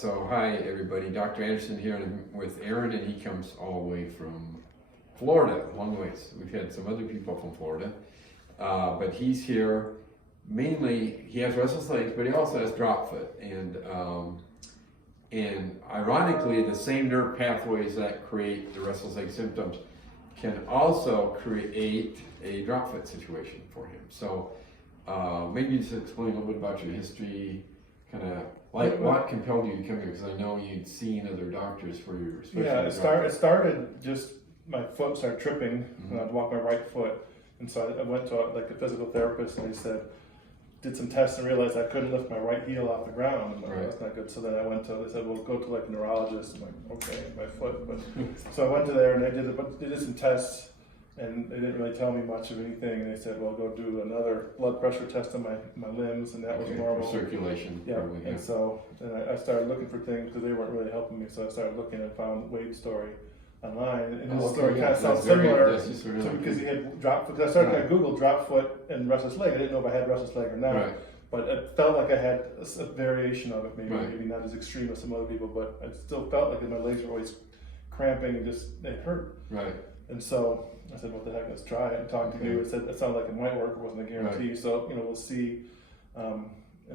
so hi everybody, Dr. Anderson here, and I'm with Aaron, and he comes all the way from Florida, long ways. We've had some other people from Florida, but he's here mainly. He has restless legs, but he also has drop foot, and ironically, the same nerve pathways that create the restless leg symptoms can also create a drop foot situation for him. So maybe just explain a little bit about your history, kind of like what compelled you to come here, because I know you'd seen other doctors for your. Yeah, it started just my foot started tripping when I'd walk my right foot, and so I went to a physical therapist, and they said, did some tests and realized I couldn't lift my right heel off the ground. I'm like, right. That's not good. So then they said, well, go to like a neurologist. I'm like, okay, my foot. But so I went to there and they did some tests, and they didn't really tell me much of anything. And they said, well, go do another blood pressure test on my limbs, and that was normal. Circulation. Yeah. Probably, yeah. And so then I started looking for things because they weren't really helping me. So I started looking and found Wade's story online, and his story kind of sounds similar because he had drop foot. Because I Googled drop foot and restless leg. I didn't know if I had restless leg or not, but it felt like I had a variation of it. Maybe not as extreme as some other people, but I still felt like my legs were always cramping and it hurt. Right. And so I said, "What the heck? Let's try it." And talking to you, it said it sounded like it might work. It wasn't a guarantee, so we'll see.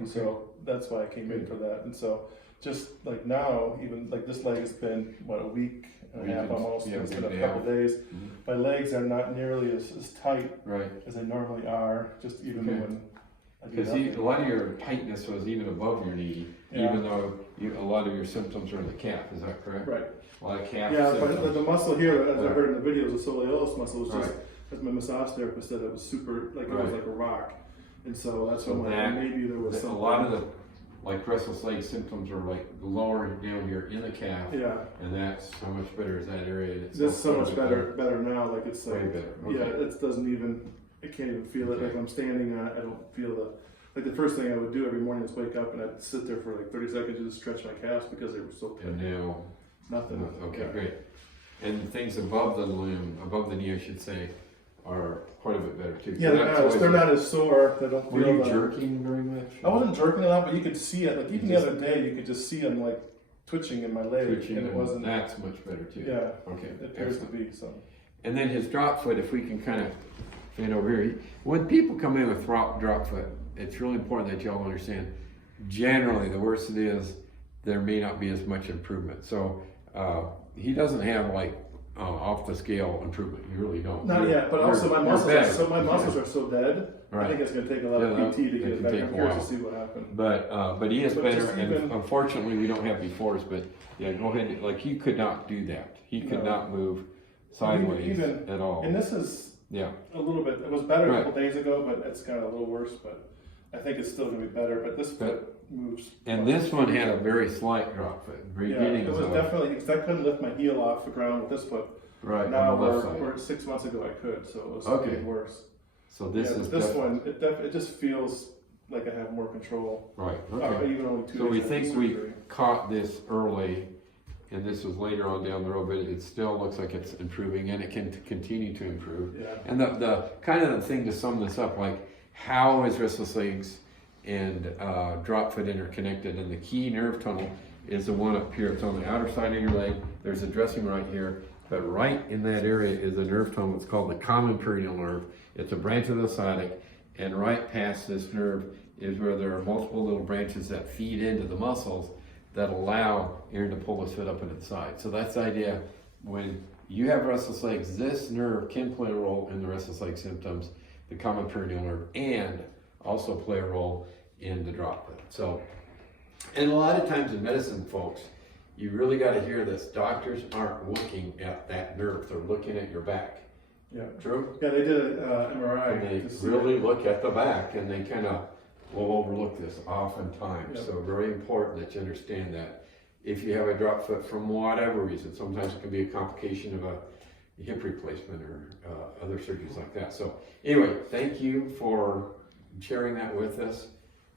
So that's why I came in for that. And so just like now, even like this leg has been a week and a half almost. It's been a couple days. My legs are not nearly as tight as they normally are. Just even when because a lot of your tightness was even above your knee, even though a lot of your symptoms are in the calf. Is that correct? Right. A lot of calf. Yeah, but the muscle here, as I heard in the videos, the soleolus muscle was just, as my massage therapist said, it was super, like it was like a rock. And so that's why maybe there was something. A lot of the restless leg symptoms are like lower down here in the calf. Yeah. And that's how much better is that area? This is so much better now. Like it's like, way better. Yeah, it doesn't even, I can't even feel it. Like I'm standing on it, I don't feel the first thing I would do every morning is wake up and I'd sit there for like 30 seconds to stretch my calves because they were so tight. And now, nothing. Okay, great. And things above the limb, above the knee, I should say, are quite a bit better too. Yeah, they're not as sore. They don't feel. Were you jerking very much? I wasn't jerking a lot, but you could see it. Like even the other day, you could just see them like twitching in my leg, and it wasn't. That's much better too. Yeah. Okay. It appears to be so. And then his drop foot, if we can kind of fan over here. When people come in with drop foot, it's really important that y'all understand. Generally, the worse it is, there may not be as much improvement. So he doesn't have like off the scale improvement. You really don't. Not yet, but also my muscles are so dead. I think it's going to take a lot of PT to get it back. I'm curious to see what happens. But he is better, and unfortunately we don't have befores. But yeah, go ahead. Like he could not do that. He could not move sideways at all. And this is a little bit. It was better a couple days ago, but it's kind of a little worse. But I think it's still going to be better. But this foot moves. And this one had a very slight drop foot. It was definitely because I couldn't lift my heel off the ground with this foot. Right. Now, where 6 months ago I could, so it was getting worse. So this is this one. It just feels like I have more control. Right. Okay. Even only 2 days. So we think we caught this early, and this was later on down the road, but it still looks like it's improving, and it can continue to improve. Yeah. And the kind of the thing to sum this up, like how is restless legs and drop foot interconnected? And the key nerve tunnel is the one up here. It's on the outer side of your leg. There's a dressing right here. But right in that area is a nerve tunnel. It's called the common peroneal nerve. It's a branch of the sciatic, and right past this nerve is where there are multiple little branches that feed into the muscles that allow Aaron to pull his foot up into the side. So that's the idea. When you have restless legs, this nerve can play a role in the restless leg symptoms, the common peroneal nerve, and also play a role in the drop foot. So, and a lot of times in medicine, folks, you really got to hear this. Doctors aren't looking at that nerve. They're looking at your back. Yeah. True? Yeah, they did an MRI. And they really look at the back, and they kind of will overlook this oftentimes. Yep. So very important that you understand that. If you have a drop foot from whatever reason, sometimes it can be a complication of a hip replacement or other surgeries like that. So anyway, thank you for sharing that with us.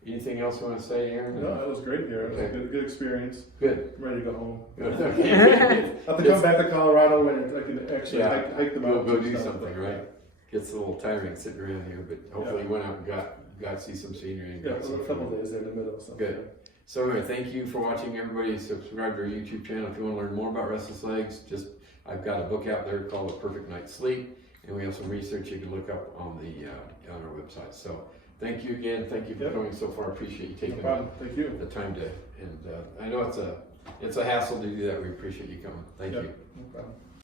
Anything else you want to say, Aaron? No, it was great here. It was a good experience. Good. I'm ready to go home. Good. I have to come back to Colorado when I can actually hike the mountains. Go do something, right? Gets a little tiring sitting around here, but hopefully you went out and got to see some scenery. And a couple of days there in the middle. So. Good. So anyway, thank you for watching, everybody. Subscribe to our YouTube channel. If you want to learn more about restless legs, I've got a book out there called A Perfect Night's Sleep, and we have some research you can look up on on our website. So thank you again. Thank you for coming so far. I appreciate you taking the time to, and I know it's a hassle to do that. We appreciate you coming. Thank you. No problem.